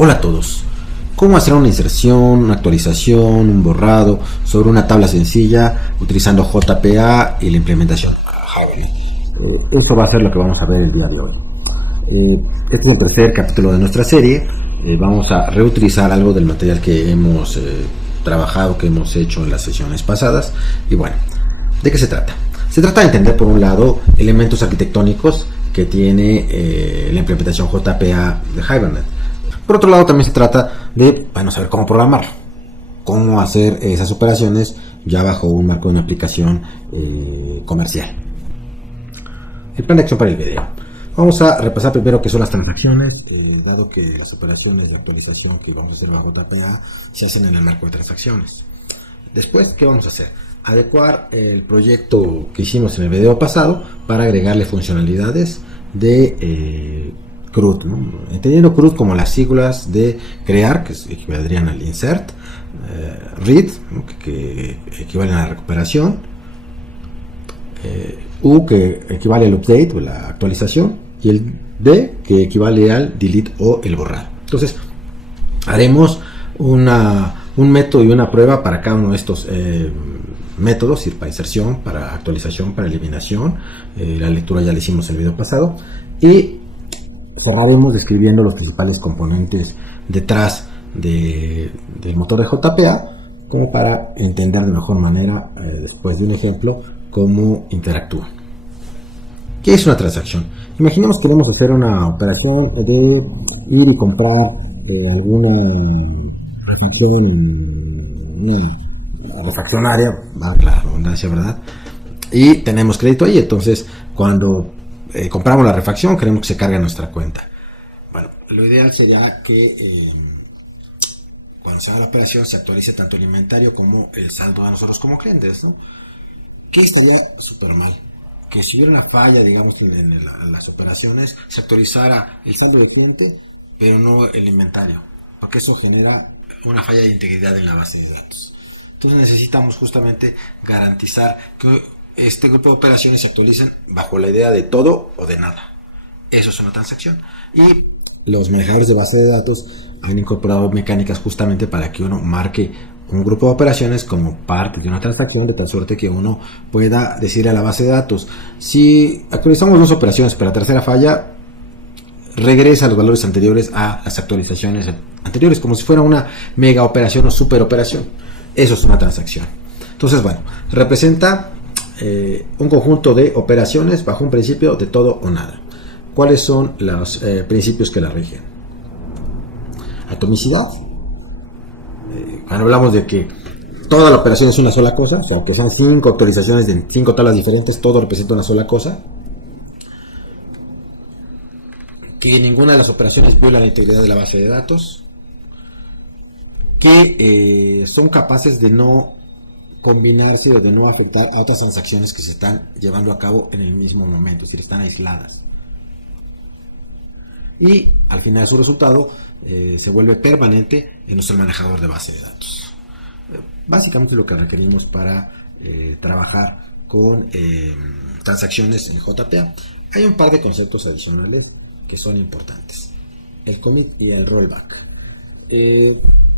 Hola a todos. ¿Cómo hacer una inserción, una actualización, un borrado sobre una tabla sencilla utilizando JPA y la implementación Hibernate? Esto va a ser lo que vamos a ver el día de hoy. Este es el tercer capítulo de nuestra serie. Vamos a reutilizar algo del material que hemos trabajado, que hemos hecho en las sesiones pasadas. Y bueno, ¿de qué se trata? Se trata de entender, por un lado, elementos arquitectónicos que tiene la implementación JPA de Hibernate. Por otro lado, también se trata de saber cómo programarlo, cómo hacer esas operaciones ya bajo un marco de una aplicación comercial. El plan de acción para el video. Vamos a repasar primero qué son las transacciones, dado que las operaciones de actualización que vamos a hacer bajo JPA se hacen en el marco de transacciones. Después, ¿qué vamos a hacer? Adecuar el proyecto que hicimos en el video pasado para agregarle funcionalidades de CRUD, ¿no? Entendiendo CRUD como las siglas de crear, que equivaldrían al insert, read, ¿no? que equivalen a la recuperación, U, que equivale al update o la actualización, y el D, que equivale al delete o el borrar. Entonces, haremos un método y una prueba para cada uno de estos métodos, para inserción, para actualización, para eliminación. La lectura ya la hicimos en el video pasado, y cerraremos describiendo los principales componentes detrás del motor de JPA, como para entender de mejor manera, después de un ejemplo, cómo interactúan. ¿Qué es una transacción? Imaginemos que queremos hacer una operación de ir y comprar alguna refaccionaria, la redundancia, ¿verdad? Y tenemos crédito ahí, entonces cuando compramos la refacción queremos que se cargue a nuestra cuenta. Bueno, lo ideal sería que cuando se haga la operación se actualice tanto el inventario como el saldo de nosotros como clientes, ¿no? ¿Qué estaría súper mal? Que si hubiera una falla, digamos, en las operaciones, se actualizara el saldo de cliente, pero no el inventario, porque eso genera una falla de integridad en la base de datos. Entonces necesitamos justamente garantizar que este grupo de operaciones se actualicen bajo la idea de todo o de nada. Eso es una transacción. Y los manejadores de base de datos han incorporado mecánicas justamente para que uno marque un grupo de operaciones como parte de una transacción, de tal suerte que uno pueda decirle a la base de datos: si actualizamos dos operaciones pero la tercera falla, regresa los valores anteriores a las actualizaciones anteriores, como si fuera una mega operación o super operación. Eso es una transacción. Entonces, bueno, representa un conjunto de operaciones bajo un principio de todo o nada. ¿Cuáles son los principios que la rigen? Atomicidad. Cuando hablamos de que toda la operación es una sola cosa, o sea, aunque sean 5 actualizaciones de 5 tablas diferentes, todo representa una sola cosa. Que ninguna de las operaciones viola la integridad de la base de datos. Que son capaces de no combinarse o de no afectar a otras transacciones que se están llevando a cabo en el mismo momento, es decir, están aisladas. Y al final su resultado se vuelve permanente en nuestro manejador de base de datos. Básicamente lo que requerimos para trabajar con transacciones en JPA. Hay un par de conceptos adicionales que son importantes: el commit y el rollback.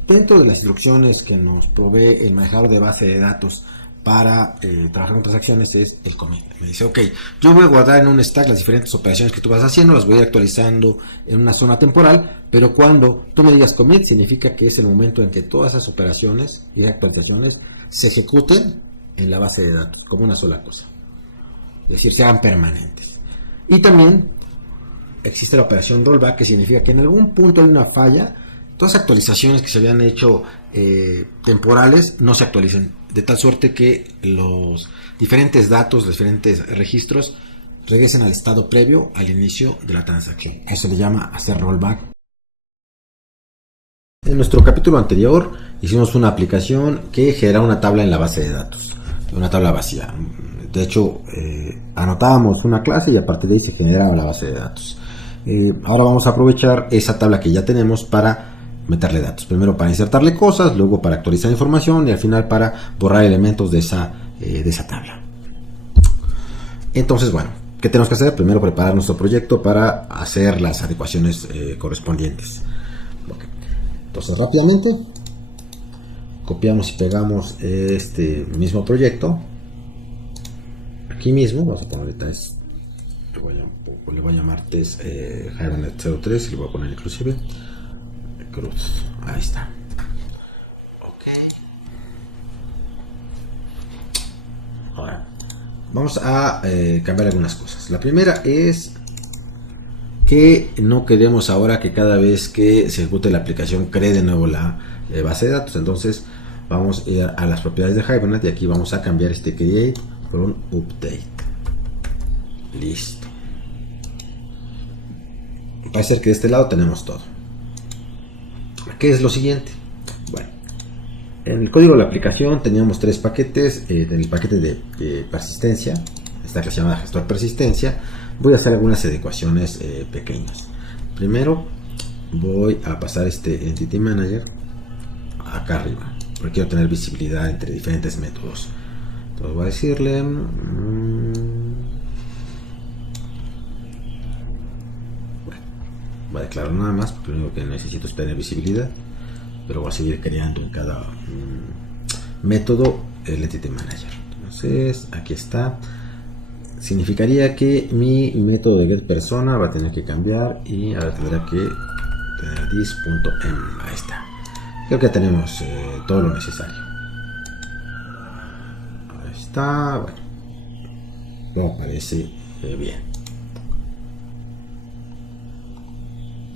Dentro de las instrucciones que nos provee el manejador de base de datos para trabajar con transacciones es el commit. Me dice: ok, yo voy a guardar en un stack las diferentes operaciones que tú vas haciendo, las voy a ir actualizando en una zona temporal, pero cuando tú me digas commit, significa que es el momento en que todas esas operaciones y actualizaciones se ejecuten en la base de datos como una sola cosa, es decir, se hagan permanentes. Y también existe la operación rollback, que significa que en algún punto hay una falla, todas las actualizaciones que se habían hecho temporales no se actualicen, de tal suerte que los diferentes datos, los diferentes registros regresen al estado previo al inicio de la transacción. Eso se le llama hacer rollback. En nuestro capítulo anterior hicimos una aplicación que genera una tabla en la base de datos, una tabla vacía. De hecho, anotábamos una clase y a partir de ahí se generaba la base de datos. Ahora vamos a aprovechar esa tabla que ya tenemos para meterle datos. Primero para insertarle cosas, luego para actualizar información y al final para borrar elementos de esa tabla. Entonces, bueno, ¿qué tenemos que hacer? Primero preparar nuestro proyecto para hacer las adecuaciones correspondientes. Okay. Entonces rápidamente copiamos y pegamos este mismo proyecto aquí mismo. Vamos a ponerle test, le voy a llamar test Hibernate 03 y le voy a poner inclusive cruz. Ahí está. Ahora vamos a cambiar algunas cosas. La primera es que no queremos ahora que cada vez que se ejecute la aplicación cree de nuevo la base de datos. Entonces vamos a ir a las propiedades de Hibernate y aquí vamos a cambiar este create por un update. Listo. Va a ser que de este lado tenemos todo. ¿Qué es lo siguiente? Bueno, en el código de la aplicación teníamos tres paquetes. En el paquete de persistencia, esta clase llamada gestor persistencia, voy a hacer algunas adecuaciones pequeñas. Primero voy a pasar este Entity Manager acá arriba, porque quiero tener visibilidad entre diferentes métodos. Entonces voy a decirle voy a declarar nada más, porque lo único que necesito es tener visibilidad, pero voy a seguir creando en cada método el Entity Manager. Entonces aquí está. Significaría que mi método de getPersona va a tener que cambiar y ahora tendrá que tener this.m. Ahí está. Creo que ya tenemos todo lo necesario. Ahí está. Bueno, me parece bien.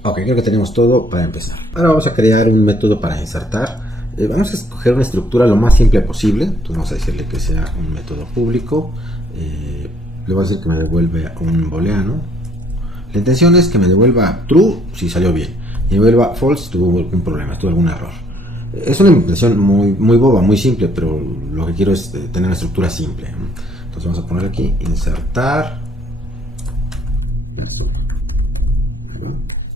Ok, creo que tenemos todo para empezar. Ahora vamos a crear un método para insertar. Vamos a escoger una estructura lo más simple posible. Entonces vamos a decirle que sea un método público. Le voy a decir que me devuelve un booleano. La intención es que me devuelva true si salió bien, y me devuelva false si tuvo algún problema, tuvo algún error. Es una intención muy boba, muy simple, pero lo que quiero es tener una estructura simple. Entonces vamos a poner aquí insertar.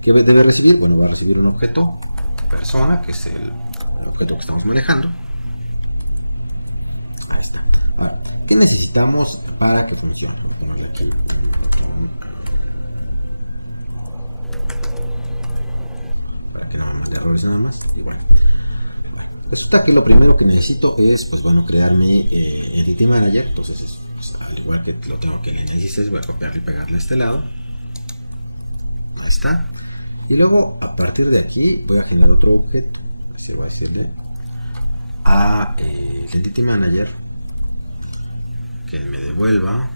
¿Qué debe recibir? Bueno, va a recibir un objeto persona, que es el objeto que estamos manejando. Ahí está. Ahora, ¿qué necesitamos para que funcione? Para que no me mande errores nada más. Y bueno, resulta que lo primero que necesito es, pues bueno, crear mi Entity Manager. Entonces, pues, al igual que lo tengo que en el índice, voy a copiarle y pegarle a este lado. Ahí está. Y luego, a partir de aquí, voy a generar otro objeto. Así voy a decirle a el Entity Manager que me devuelva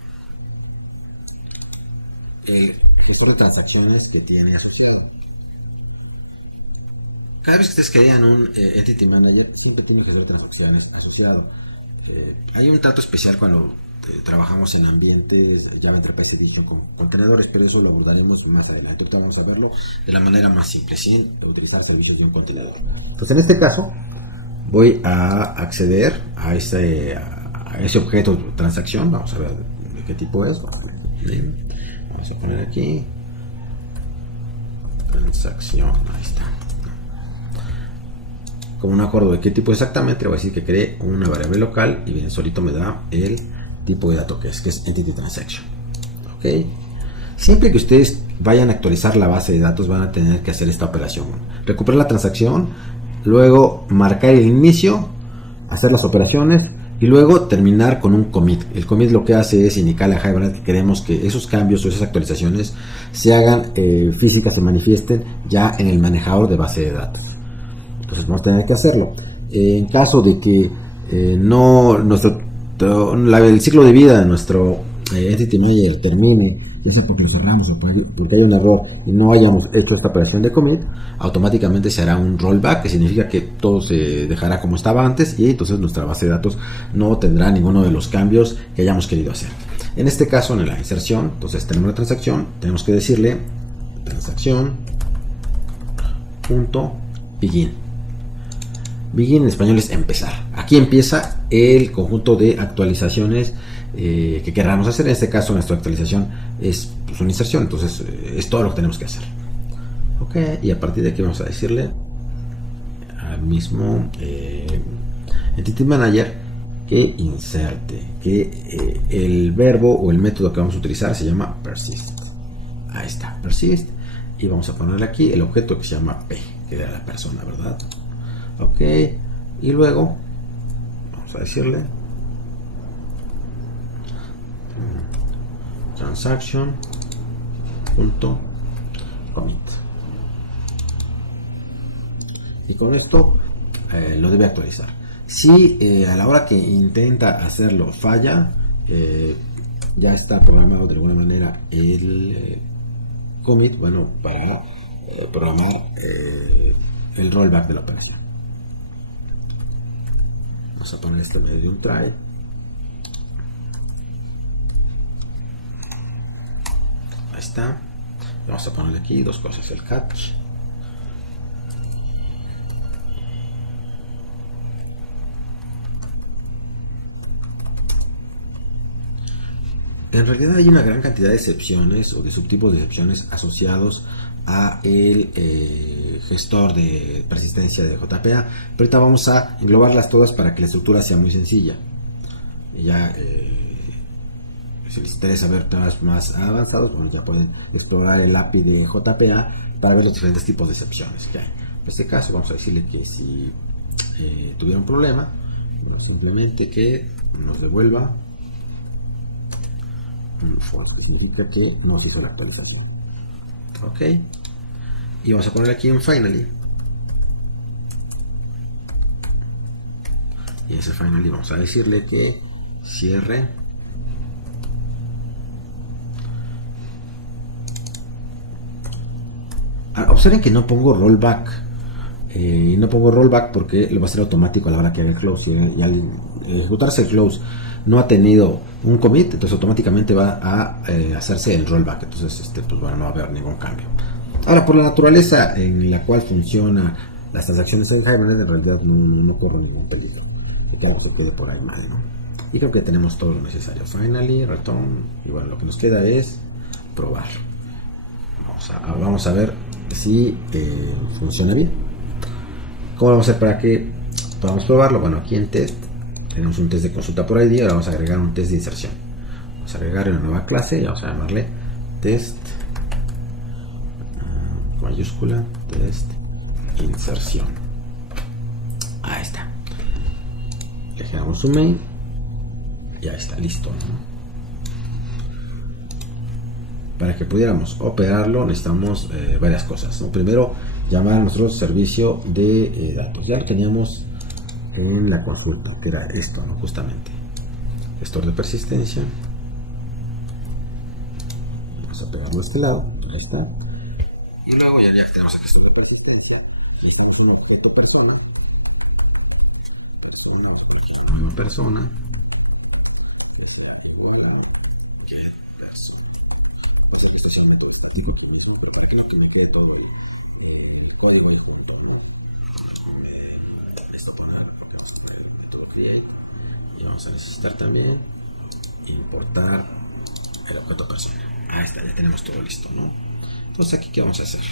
el gestor de transacciones que tiene asociado. Cada vez que ustedes crean un Entity Manager, siempre tiene un gestor de transacciones asociado. Hay un trato especial cuando trabajamos en ambientes Java Enterprise Edition con contenedores, pero eso lo abordaremos más adelante. Ahorita vamos a verlo de la manera más simple, sin utilizar servicios de un contenedor. Entonces, en este caso, voy a acceder a ese objeto de transacción. Vamos a ver de qué tipo es. Vamos a poner aquí transacción. Ahí está. Como no acuerdo de qué tipo exactamente, le voy a decir que cree una variable local y bien solito me da el tipo de dato que es Entity Transaction. Ok. Siempre que ustedes vayan a actualizar la base de datos, van a tener que hacer esta operación: recuperar la transacción, luego marcar el inicio, hacer las operaciones y luego terminar con un commit. El commit lo que hace es indicarle a Hibernate que queremos que esos cambios o esas actualizaciones se hagan físicas, se manifiesten ya en el manejador de base de datos. Entonces vamos a tener que hacerlo. En caso de que el ciclo de vida de nuestro Entity Manager termine, ya sea porque lo cerramos o porque hay un error y no hayamos hecho esta operación de commit, automáticamente se hará un rollback, que significa que todo se dejará como estaba antes y entonces nuestra base de datos no tendrá ninguno de los cambios que hayamos querido hacer. En este caso, en la inserción, entonces tenemos la transacción, tenemos que decirle transacción.begin. Begin en español es empezar. Aquí empieza el conjunto de actualizaciones que queramos hacer. En este caso, nuestra actualización es pues, una inserción, entonces es todo lo que tenemos que hacer. Ok, y a partir de aquí vamos a decirle al mismo Entity Manager que inserte, que el verbo o el método que vamos a utilizar se llama persist. Ahí está, persist, y vamos a ponerle aquí el objeto que se llama p, que era la persona, ¿verdad? Ok, y luego vamos a decirle transaction.commit, y con esto lo debe actualizar. Si a la hora que intenta hacerlo falla, ya está programado de alguna manera el commit, bueno, para programar el rollback de la operación. Vamos a poner este medio de un try. Ahí está. Vamos a ponerle aquí dos cosas: el catch en realidad hay una gran cantidad de excepciones o de subtipos de excepciones asociados a el gestor de persistencia de JPA, pero ahorita vamos a englobarlas todas para que la estructura sea muy sencilla. Y ya si les interesa ver temas más avanzados, bueno, ya pueden explorar el API de JPA para ver los diferentes tipos de excepciones que hay. En este caso vamos a decirle que si tuviera un problema, bueno, simplemente que nos devuelva un false, que significa que no se hizo la actualización. Ok, y vamos a poner aquí en finally, y ese finally vamos a decirle que cierre observen que no pongo rollback. No pongo rollback porque lo va a hacer automático a la hora que haga el close. Y al ejecutarse el close no ha tenido un commit, entonces automáticamente va a hacerse el rollback. Entonces, pues bueno, no va a haber ningún cambio. Ahora, por la naturaleza en la cual funciona las transacciones en Hibernate, en realidad no corro ningún peligro de que algo se quede por ahí mal, ¿no? Y creo que tenemos todo lo necesario. Finally, return. Y bueno, lo que nos queda es probarlo. Vamos a ver si funciona bien. ¿Cómo vamos a hacer para que podamos probarlo? Bueno, aquí en test tenemos un test de consulta por ID. Ahora vamos a agregar un test de inserción. Vamos a agregar una nueva clase y vamos a llamarle test mayúscula test inserción. Ahí está. Le generamos un main y ahí está, listo, ¿no? Para que pudiéramos operarlo necesitamos varias cosas, ¿no? Primero, llamar a nuestro servicio de datos. Ya lo teníamos en la consulta, que era esto, ¿no? Justamente gestor de persistencia. Vamos a pegarlo a este lado, ahí está. Y luego ya tenemos el gestor de persistencia. Necesitamos un objeto persona. Una persona. Get person. Esto es un pero para que no quede todo el código de junto, ¿no? Listo, poner, porque vamos a poner el método create y vamos a necesitar también importar el objeto persona. Ahí está, ya tenemos todo listo, ¿no? Entonces aquí, ¿qué vamos a hacer?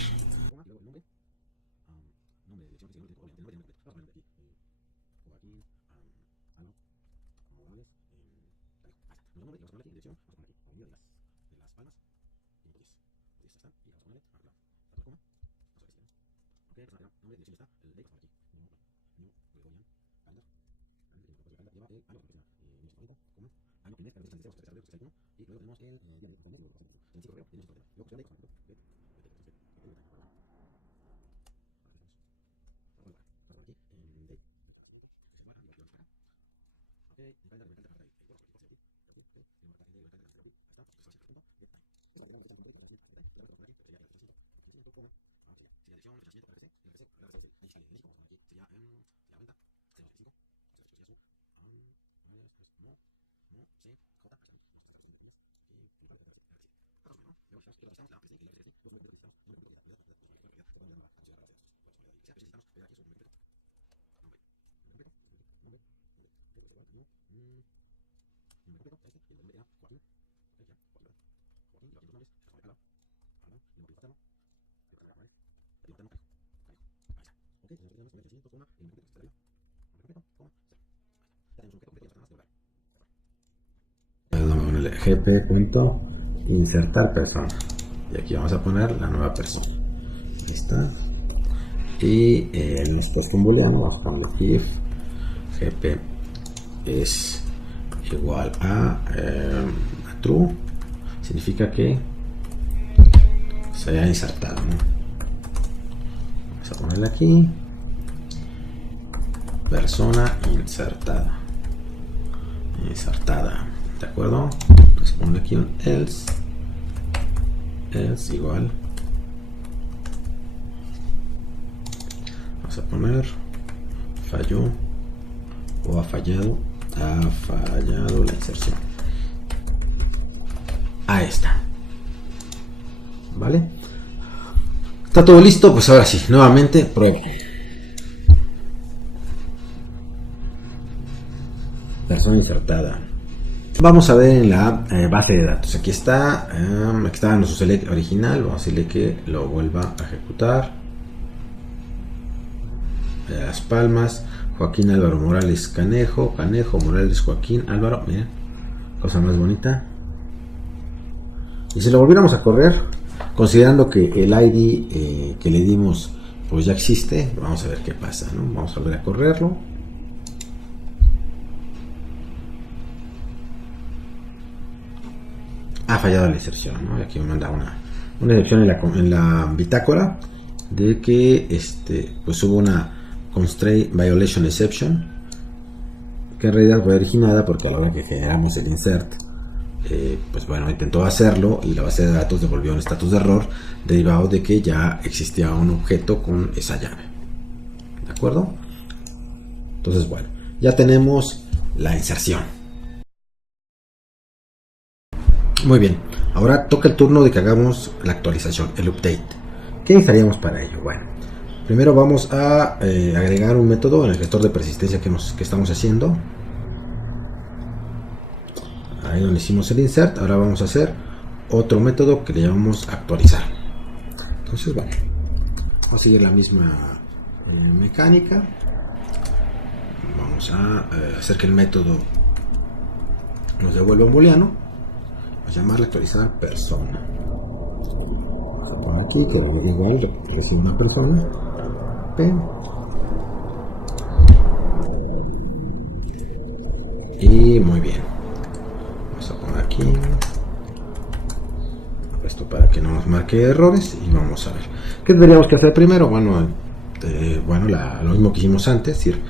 gp.insertar persona y aquí vamos a poner la nueva persona. Ahí está. y en este es un booleano, vamos a ponerle if gp es igual a true, significa que se haya insertado, ¿no? Vamos a ponerle aquí persona insertada, ¿de acuerdo? Vamos a ponerle aquí un else igual, vamos a poner falló o ha fallado la inserción. Ahí está. ¿Vale? Está todo listo, pues ahora sí, nuevamente prueba. Persona insertada. Vamos a ver en la base de datos. Aquí está en nuestro select original. Vamos a decirle que lo vuelva a ejecutar. Las Palmas, Joaquín Álvaro Morales Canejo, Morales Joaquín Álvaro. Miren, cosa más bonita. Y si lo volviéramos a correr, considerando que el ID que le dimos pues ya existe, vamos a ver qué pasa, ¿no? Vamos a volver a correrlo. Ha fallado la inserción, ¿no? Y aquí me manda una excepción en la bitácora de que pues hubo una constraint violation exception, que en realidad fue originada porque a la hora que generamos el insert, pues bueno, intentó hacerlo y la base de datos devolvió un estatus de error derivado de que ya existía un objeto con esa llave. ¿De acuerdo? Entonces, bueno, ya tenemos la inserción. Muy bien, ahora toca el turno de que hagamos la actualización, el update. ¿Qué necesitaríamos para ello? Bueno, primero vamos a agregar un método en el gestor de persistencia que estamos haciendo. Ahí donde hicimos el insert, ahora vamos a hacer otro método que le llamamos actualizar. Entonces, bueno, vamos a seguir la misma mecánica. Vamos a hacer que el método nos devuelva un booleano. Vamos a llamarle actualizar persona. Aquí que igual recibe una persona. P. Y muy bien. Vamos a poner aquí esto para que no nos marque errores y vamos a ver qué tendríamos que hacer primero. Bueno, lo mismo que hicimos antes, es decir,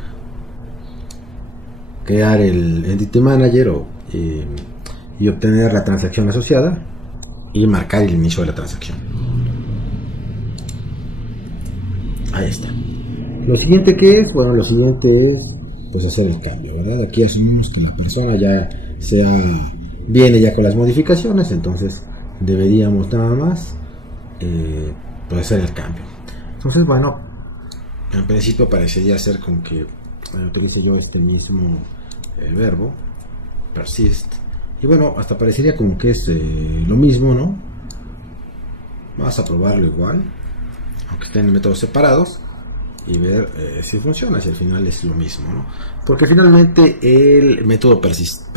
crear el Entity Manager y obtener la transacción asociada y marcar el inicio de la transacción. Ahí está. Lo siguiente que es, bueno, lo siguiente es pues hacer el cambio, ¿verdad? Aquí asumimos que la persona viene ya con las modificaciones, entonces deberíamos nada más pues hacer el cambio. Entonces, bueno, en principio parecería ser con que utilice yo este mismo verbo persist, y bueno, hasta parecería como que es lo mismo, ¿no? Vamos a probarlo igual, aunque estén en métodos separados, y ver si funciona, si al final es lo mismo, ¿no? Porque finalmente el método persist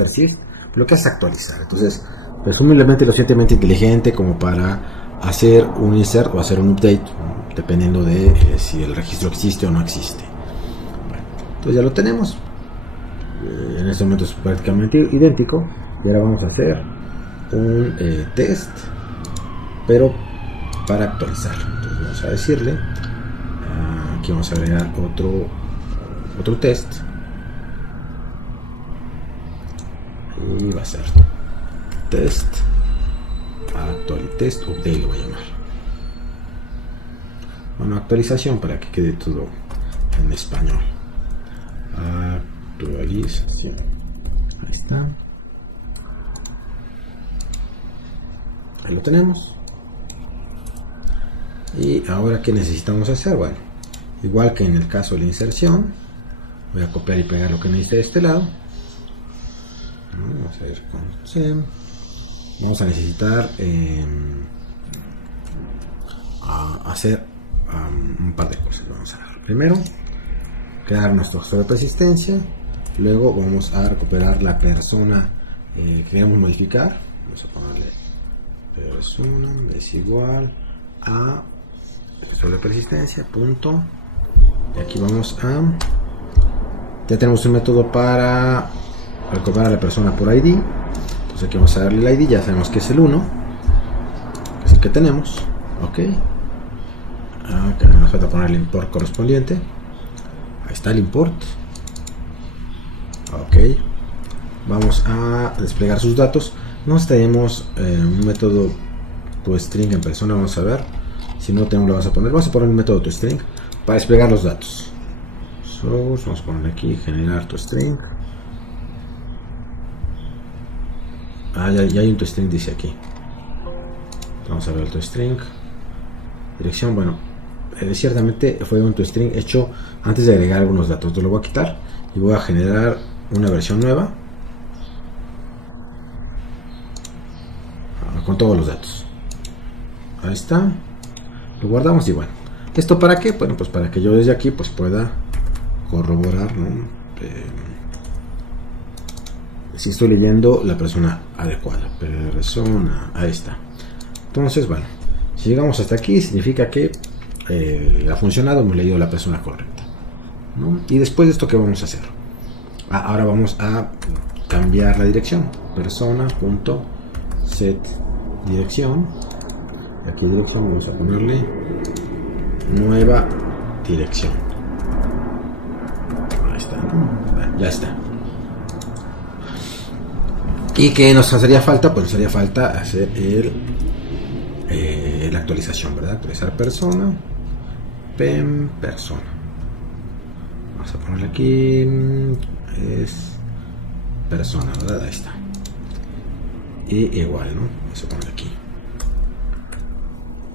lo que hace es actualizar. Entonces, presumiblemente lo suficientemente inteligente como para hacer un insert o hacer un update, ¿no? Dependiendo de si el registro existe o no existe. Bueno, entonces ya lo tenemos. En este momento es prácticamente idéntico. Y ahora vamos a hacer un test, pero para actualizarlo. Entonces vamos a decirle, aquí vamos a agregar otro test, y va a ser test test update, lo voy a llamar. Bueno, actualización para que quede todo en español. Actualización, ahí está, ahí lo tenemos. Y ahora, ¿qué necesitamos hacer? Bueno, igual que en el caso de la inserción, voy a copiar y pegar lo que necesite de este lado. Vamos a ir con C. Vamos a necesitar hacer un par de cosas. Vamos a ver. Primero, crear nuestro gestor de persistencia. Luego vamos a recuperar la persona que queremos modificar. Vamos a ponerle persona es igual a gestor de persistencia punto Y aquí vamos a... Ya tenemos un método para recordar a la persona por ID. Entonces aquí vamos a darle el ID, ya sabemos que es el 1, que es el que tenemos. Ok. Acá nos falta poner el import correspondiente. Ahí está el import. Ok. Vamos a desplegar sus datos. Nos tenemos un método toString en persona. Vamos a ver. Si no tenemos, lo vamos a poner el método toString para desplegar los datos. Vamos a poner aquí generar toString. Ya hay un toString, dice aquí. Vamos a ver el toString. Dirección, bueno, ciertamente fue un toString hecho antes de agregar algunos datos. Entonces lo voy a quitar y voy a generar una versión nueva con todos los datos. Ahí está. Lo guardamos y bueno. ¿Esto para qué? Bueno, pues para que yo desde aquí pues pueda corroborar, ¿no? Si estoy leyendo la persona adecuada. Persona, ahí está. Entonces, bueno, si llegamos hasta aquí significa que ha funcionado, hemos leído la persona correcta, ¿no? Y después de esto, ¿qué vamos a hacer? Ahora vamos a cambiar la dirección. Persona.set dirección. Y aquí dirección vamos a ponerle nueva dirección. Ahí está, ¿no? Bueno, ya está. ¿Y qué nos haría falta? Pues nos haría falta hacer la actualización, ¿verdad? Actualizar persona. Persona. Vamos a ponerle aquí. Es persona, ¿verdad? Ahí está. Y igual, ¿no? Vamos a ponerle aquí.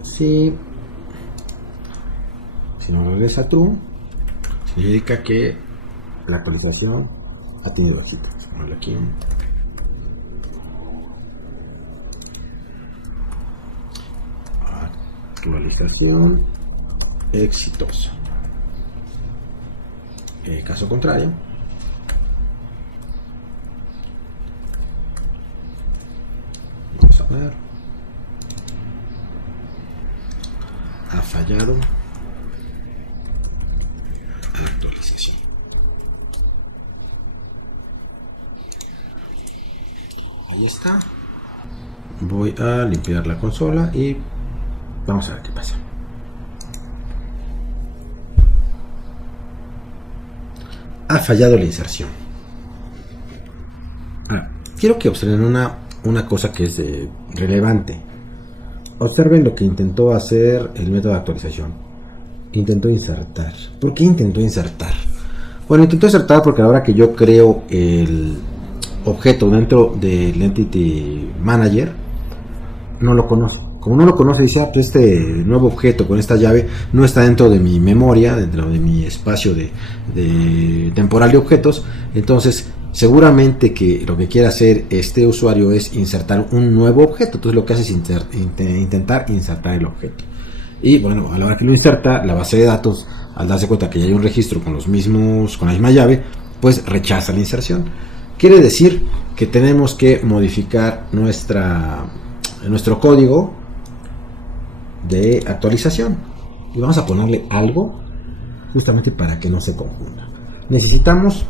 Si no regresa true, significa que la actualización ha tenido éxito. Vamos a ponerle aquí. Actualización exitosa. Caso contrario, vamos a ver, ha fallado actualización. Ahí está. Voy a limpiar la consola y vamos a ver qué pasa. Ha fallado la inserción. Quiero que observen una cosa que es relevante. Observen lo que intentó hacer el método de actualización. Intentó insertar. ¿Por qué intentó insertar? Bueno, intentó insertar porque a la hora que yo creo el objeto dentro del Entity Manager, no lo conoce. Como no lo conoce, dice, pues este nuevo objeto con esta llave no está dentro de mi memoria, dentro de mi espacio de temporal de objetos. Entonces, seguramente que lo que quiere hacer este usuario es insertar un nuevo objeto. Entonces, lo que hace es intentar insertar el objeto. Y bueno, a la hora que lo inserta, la base de datos, al darse cuenta que ya hay un registro con la misma llave, pues rechaza la inserción. Quiere decir que tenemos que modificar nuestro código de actualización y vamos a ponerle algo justamente para que no se confunda. Necesitamos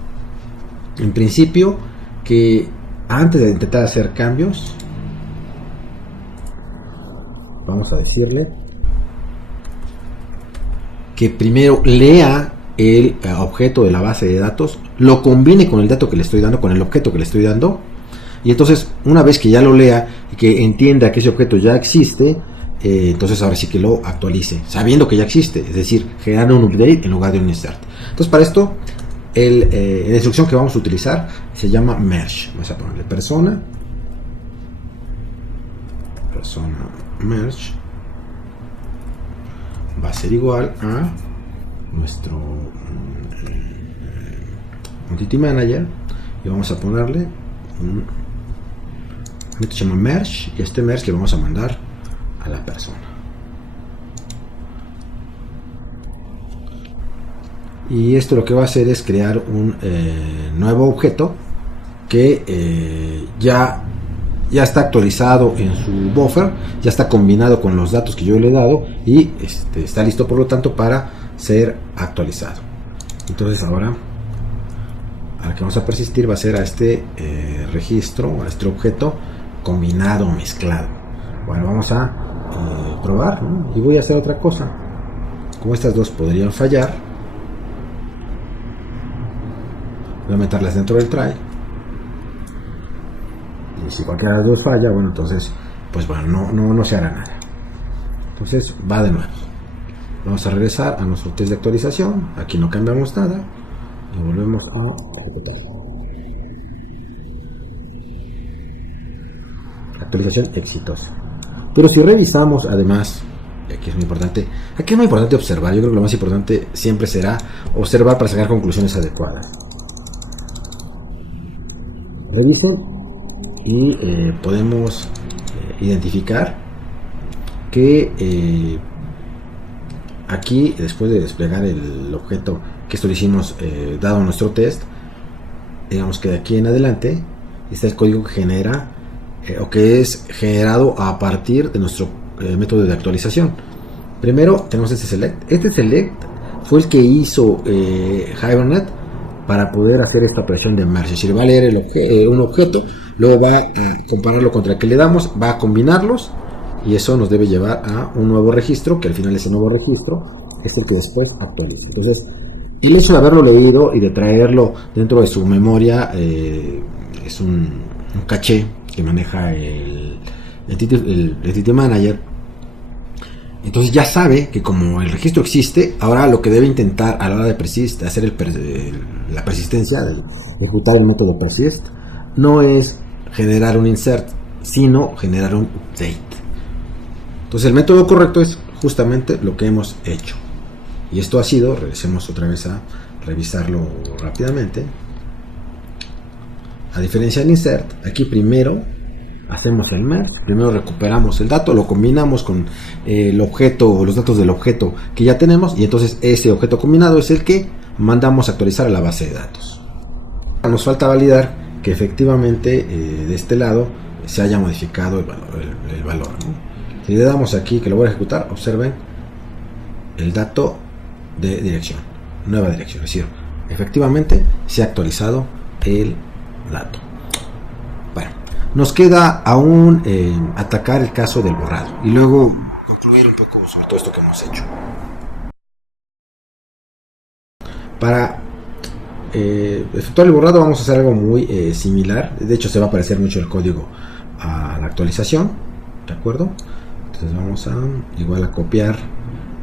en principio que antes de intentar hacer cambios, vamos a decirle que primero lea el objeto de la base de datos, lo combine con el dato que le estoy dando, con el objeto que le estoy dando, y entonces una vez que ya lo lea y que entienda que ese objeto ya existe, entonces ahora sí que lo actualice, sabiendo que ya existe, es decir, generar un update en lugar de un insert. Entonces para esto, la instrucción que vamos a utilizar se llama merge. Vamos a ponerle persona merge, va a ser igual a nuestro Entity Manager y vamos a ponerle esto se llama merge, y este merge le vamos a mandar a la persona. Y esto lo que va a hacer es crear un nuevo objeto que ya está actualizado en su buffer, ya está combinado con los datos que yo le he dado y está listo por lo tanto para ser actualizado. Entonces ahora al que vamos a persistir va a ser a este registro, a este objeto combinado o mezclado. Bueno, vamos a probar, ¿no? Y voy a hacer otra cosa. Como estas dos podrían fallar, voy a meterlas dentro del try. Y si cualquiera de las dos falla, bueno, entonces, pues bueno, no se hará nada. Entonces va de nuevo. Vamos a regresar a nuestro test de actualización. Aquí no cambiamos nada. Y volvemos a ejecutar. Actualización exitosa. Pero si revisamos además, aquí es muy importante observar. Yo creo que lo más importante siempre será observar para sacar conclusiones adecuadas. Reviso y podemos identificar que aquí, después de desplegar el objeto, que esto lo hicimos dado nuestro test, digamos que de aquí en adelante está el código que genera o que es generado a partir de nuestro método de actualización. Primero tenemos este select. Este select fue el que hizo Hibernate para poder hacer esta operación de merge. Es decir, va a leer un objeto, luego va a compararlo contra el que le damos, va a combinarlos y eso nos debe llevar a un nuevo registro, que al final ese nuevo registro es el que después actualiza. Entonces, el hecho de haberlo leído y de traerlo dentro de su memoria es un caché que maneja el Entity Manager. Entonces ya sabe que como el registro existe, ahora lo que debe intentar a la hora de hacer la persistencia, de ejecutar el método persist, no es generar un insert, sino generar un update. Entonces el método correcto es justamente lo que hemos hecho. Y esto ha sido, regresemos otra vez a revisarlo rápidamente. A diferencia del insert, aquí primero hacemos el merge, primero recuperamos el dato, lo combinamos con el objeto o los datos del objeto que ya tenemos y entonces ese objeto combinado es el que mandamos a actualizar a la base de datos. Nos falta validar que efectivamente de este lado se haya modificado el valor, ¿no? Si le damos aquí que lo voy a ejecutar, observen el dato de dirección, nueva dirección, es decir, efectivamente se ha actualizado el dato. Bueno, nos queda aún atacar el caso del borrado y luego concluir un poco sobre todo esto que hemos hecho. Para efectuar el borrado vamos a hacer algo muy similar. De hecho se va a parecer mucho el código a la actualización, ¿de acuerdo? Entonces vamos a igual a copiar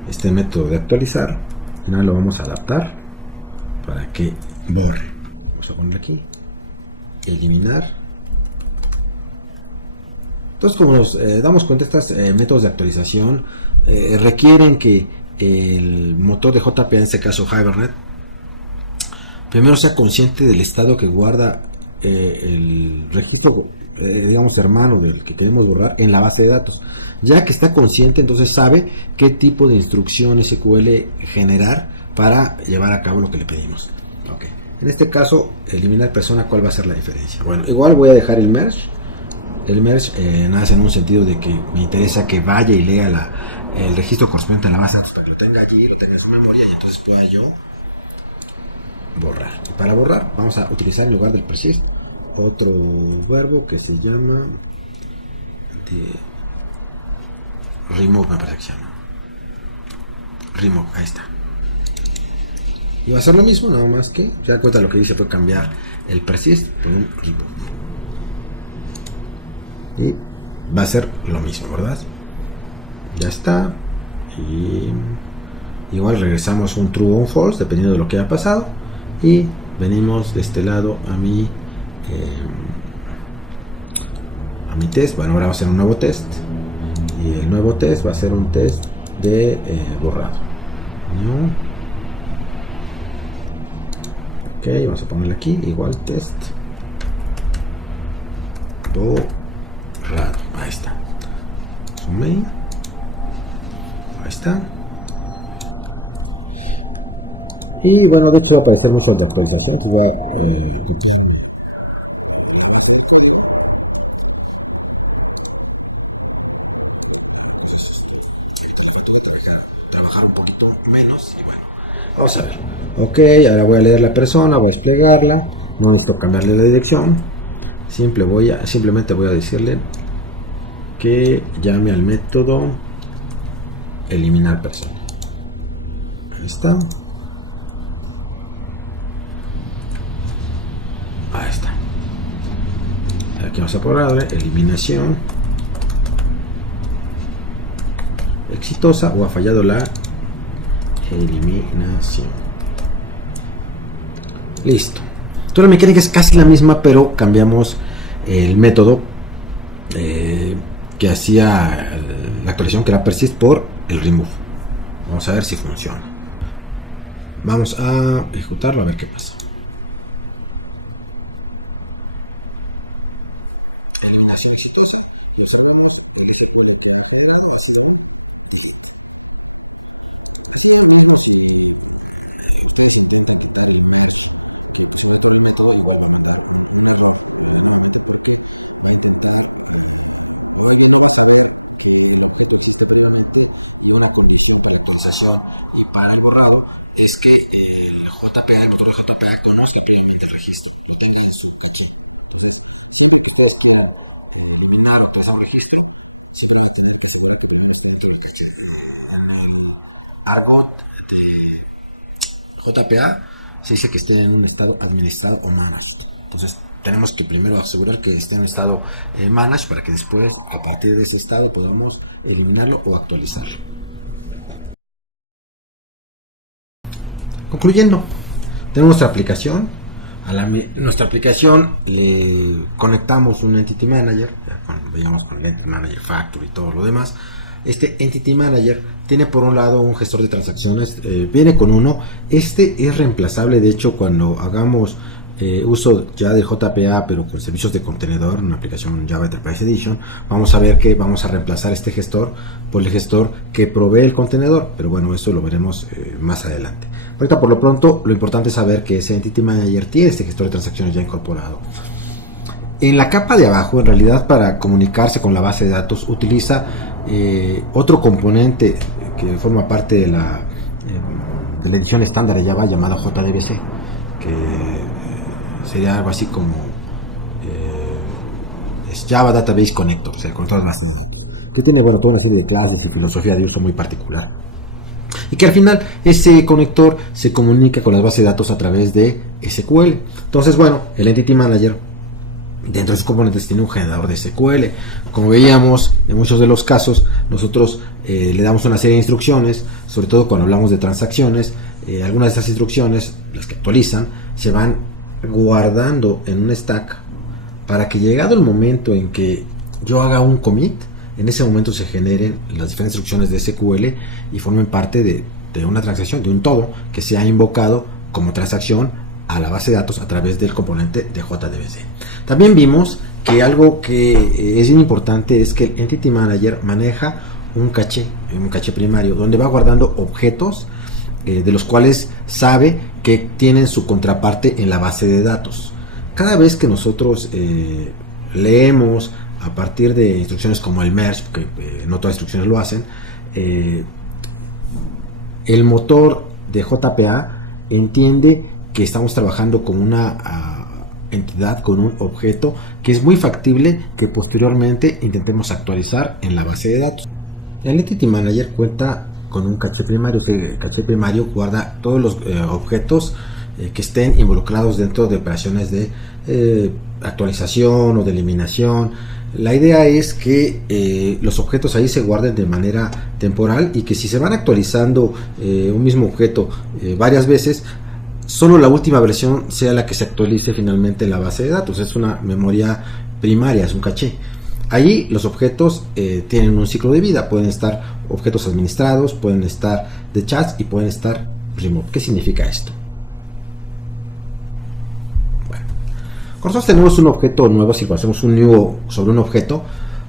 este método de actualizar y ahora lo vamos a adaptar para que borre. Vamos a poner aquí eliminar. Entonces, como nos damos cuenta, estos métodos de actualización requieren que el motor de JPA, en este caso Hibernate, primero sea consciente del estado que guarda el registro, digamos, hermano del que queremos borrar en la base de datos. Ya que está consciente, entonces sabe qué tipo de instrucción SQL generar para llevar a cabo lo que le pedimos. Okay. En este caso, eliminar persona, ¿cuál va a ser la diferencia? Bueno, igual voy a dejar el merge. El merge nace en un sentido de que me interesa que vaya y lea el registro correspondiente a la base de datos para que lo tenga allí, lo tenga en su memoria y entonces pueda yo borrar. Y para borrar vamos a utilizar en lugar del persist otro verbo que se llama remove, me parece que se llama remove, ahí está. Y va a ser lo mismo, nada más que se da cuenta lo que dice, puede cambiar el persist por un remove. Y va a ser lo mismo, ¿verdad? Ya está. Y igual regresamos un true o un false dependiendo de lo que haya pasado. Y venimos de este lado a mi test. Bueno, ahora va a ser un nuevo test. Y el nuevo test va a ser un test de borrado. ¿No? Ok, vamos a ponerle aquí. Igual test. Borrado. Ahí está. Zoom in. Ahí está. Y bueno, de hecho va a aparecer mucho la actualización. Trabajar un poquito menos y bueno, Vamos a ver. Ok, ahora voy a leer la persona, voy a desplegarla. No necesito cambiarle la dirección. Simplemente voy a decirle que llame al método eliminar persona. Ahí está. Ahí está. Aquí vamos a probar eliminación exitosa o ha fallado la eliminación. Listo. Toda la mecánica es casi la misma, pero cambiamos el método que hacía la actualización, que era persist, por el remove. Vamos a ver si funciona. Vamos a ejecutarlo a ver qué pasa. Eliminación exitosa. Y para el borrado es que el JPA, el motor de JPA conoce previamente el registro, lo tiene en su fichero. Eliminar o pasar registro. Argot de JPA se dice que esté en un estado administrado o managed. Entonces tenemos que primero asegurar que esté en un estado managed para que después, a partir de ese estado, podamos eliminarlo o actualizarlo. Concluyendo, tenemos nuestra aplicación. Nuestra aplicación le conectamos un Entity Manager, digamos con el Entity Manager Factory y todo lo demás. Este Entity Manager tiene por un lado un gestor de transacciones, viene con uno. Este es reemplazable, de hecho, cuando hagamos uso ya de JPA, pero con servicios de contenedor, una aplicación Java Enterprise Edition, vamos a ver que vamos a reemplazar este gestor por el gestor que provee el contenedor, pero bueno, eso lo veremos más adelante. Ahorita, por lo pronto, lo importante es saber que ese Entity Manager tiene este gestor de transacciones ya incorporado. En la capa de abajo, en realidad, para comunicarse con la base de datos, utiliza otro componente que forma parte de la edición estándar de Java llamada JDBC, que sería algo así como es Java Database Connector, o sea, el conector de base de datos, que tiene, bueno, toda una serie de clases y filosofía de uso muy particular, y que al final ese conector se comunica con las bases de datos a través de SQL. Entonces, bueno, el Entity Manager dentro de sus componentes tiene un generador de SQL. Como veíamos, en muchos de los casos nosotros le damos una serie de instrucciones, sobre todo cuando hablamos de transacciones. Algunas de estas instrucciones, las que actualizan, se van guardando en un stack para que, llegado el momento en que yo haga un commit, en ese momento se generen las diferentes instrucciones de SQL y formen parte de una transacción, de un todo que se ha invocado como transacción a la base de datos a través del componente de JDBC. También vimos que algo que es bien importante es que el Entity Manager maneja un caché primario, donde va guardando objetos de los cuales sabe que tienen su contraparte en la base de datos. Cada vez que nosotros leemos a partir de instrucciones como el merge, porque no todas las instrucciones lo hacen, el motor de JPA entiende que estamos trabajando con una entidad, con un objeto que es muy factible que posteriormente intentemos actualizar en la base de datos. El Entity Manager cuenta con un caché primario. El caché primario guarda todos los objetos que estén involucrados dentro de operaciones de actualización o de eliminación. La idea es que los objetos ahí se guarden de manera temporal y que si se van actualizando un mismo objeto varias veces, solo la última versión sea la que se actualice finalmente en la base de datos. Es una memoria primaria, es un caché. Ahí los objetos tienen un ciclo de vida. Pueden estar objetos administrados, pueden estar de chats y pueden estar remote. ¿Qué significa esto? Bueno, cuando nosotros tenemos un objeto nuevo, si hacemos un new sobre un objeto,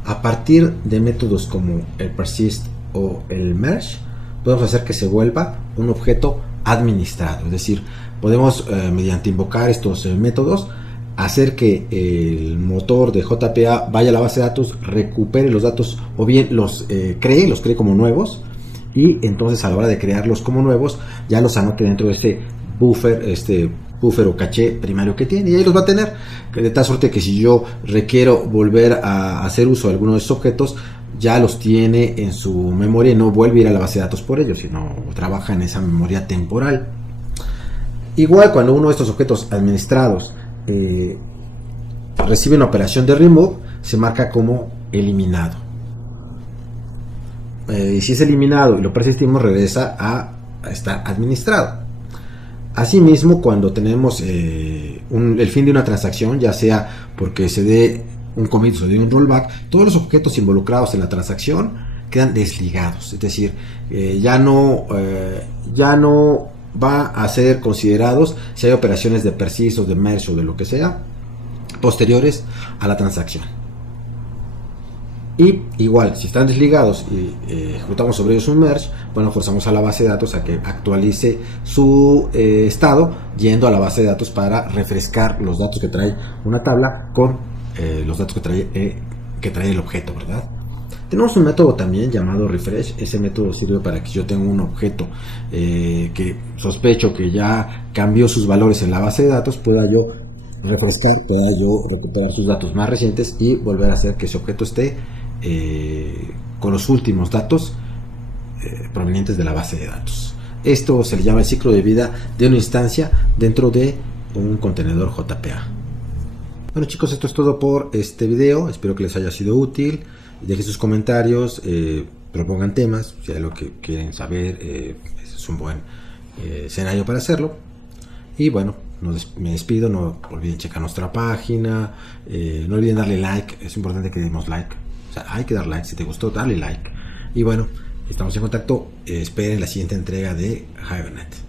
a partir de métodos como el persist o el merge, podemos hacer que se vuelva un objeto administrado. Es decir, podemos mediante invocar estos métodos hacer que el motor de JPA vaya a la base de datos, recupere los datos o bien los cree como nuevos y entonces a la hora de crearlos como nuevos ya los anote dentro de este buffer o caché primario que tiene, y ahí los va a tener, de tal suerte que si yo requiero volver a hacer uso de alguno de estos objetos, ya los tiene en su memoria y no vuelve a ir a la base de datos por ellos, sino trabaja en esa memoria temporal. Igual cuando uno de estos objetos administrados recibe una operación de remove, se marca como eliminado. Y si es eliminado y lo persistimos, regresa a estar administrado. Asimismo, cuando tenemos el fin de una transacción, ya sea porque se dé un commit o de un rollback, todos los objetos involucrados en la transacción quedan desligados, es decir, ya no va a ser considerados si hay operaciones de persist o de merge o de lo que sea posteriores a la transacción. Y igual, si están desligados y ejecutamos sobre ellos un merge, bueno, forzamos a la base de datos a que actualice su estado yendo a la base de datos para refrescar los datos que trae una tabla con los datos que trae el objeto, ¿verdad? Tenemos un método también llamado refresh. Ese método sirve para que yo tenga un objeto que sospecho que ya cambió sus valores en la base de datos, pueda yo refrescar, pueda yo recuperar sus datos más recientes y volver a hacer que ese objeto esté con los últimos datos provenientes de la base de datos. Esto se le llama el ciclo de vida de una instancia dentro de un contenedor JPA. Bueno, chicos, esto es todo por este video. Espero que les haya sido útil. Dejen sus comentarios, propongan temas, si hay algo que quieren saber, es un buen escenario para hacerlo. Y bueno, me despido, no olviden checar nuestra página, no olviden darle like, es importante que demos like, o sea, hay que dar like, si te gustó, dale like. Y bueno, estamos en contacto, esperen la siguiente entrega de Hibernate.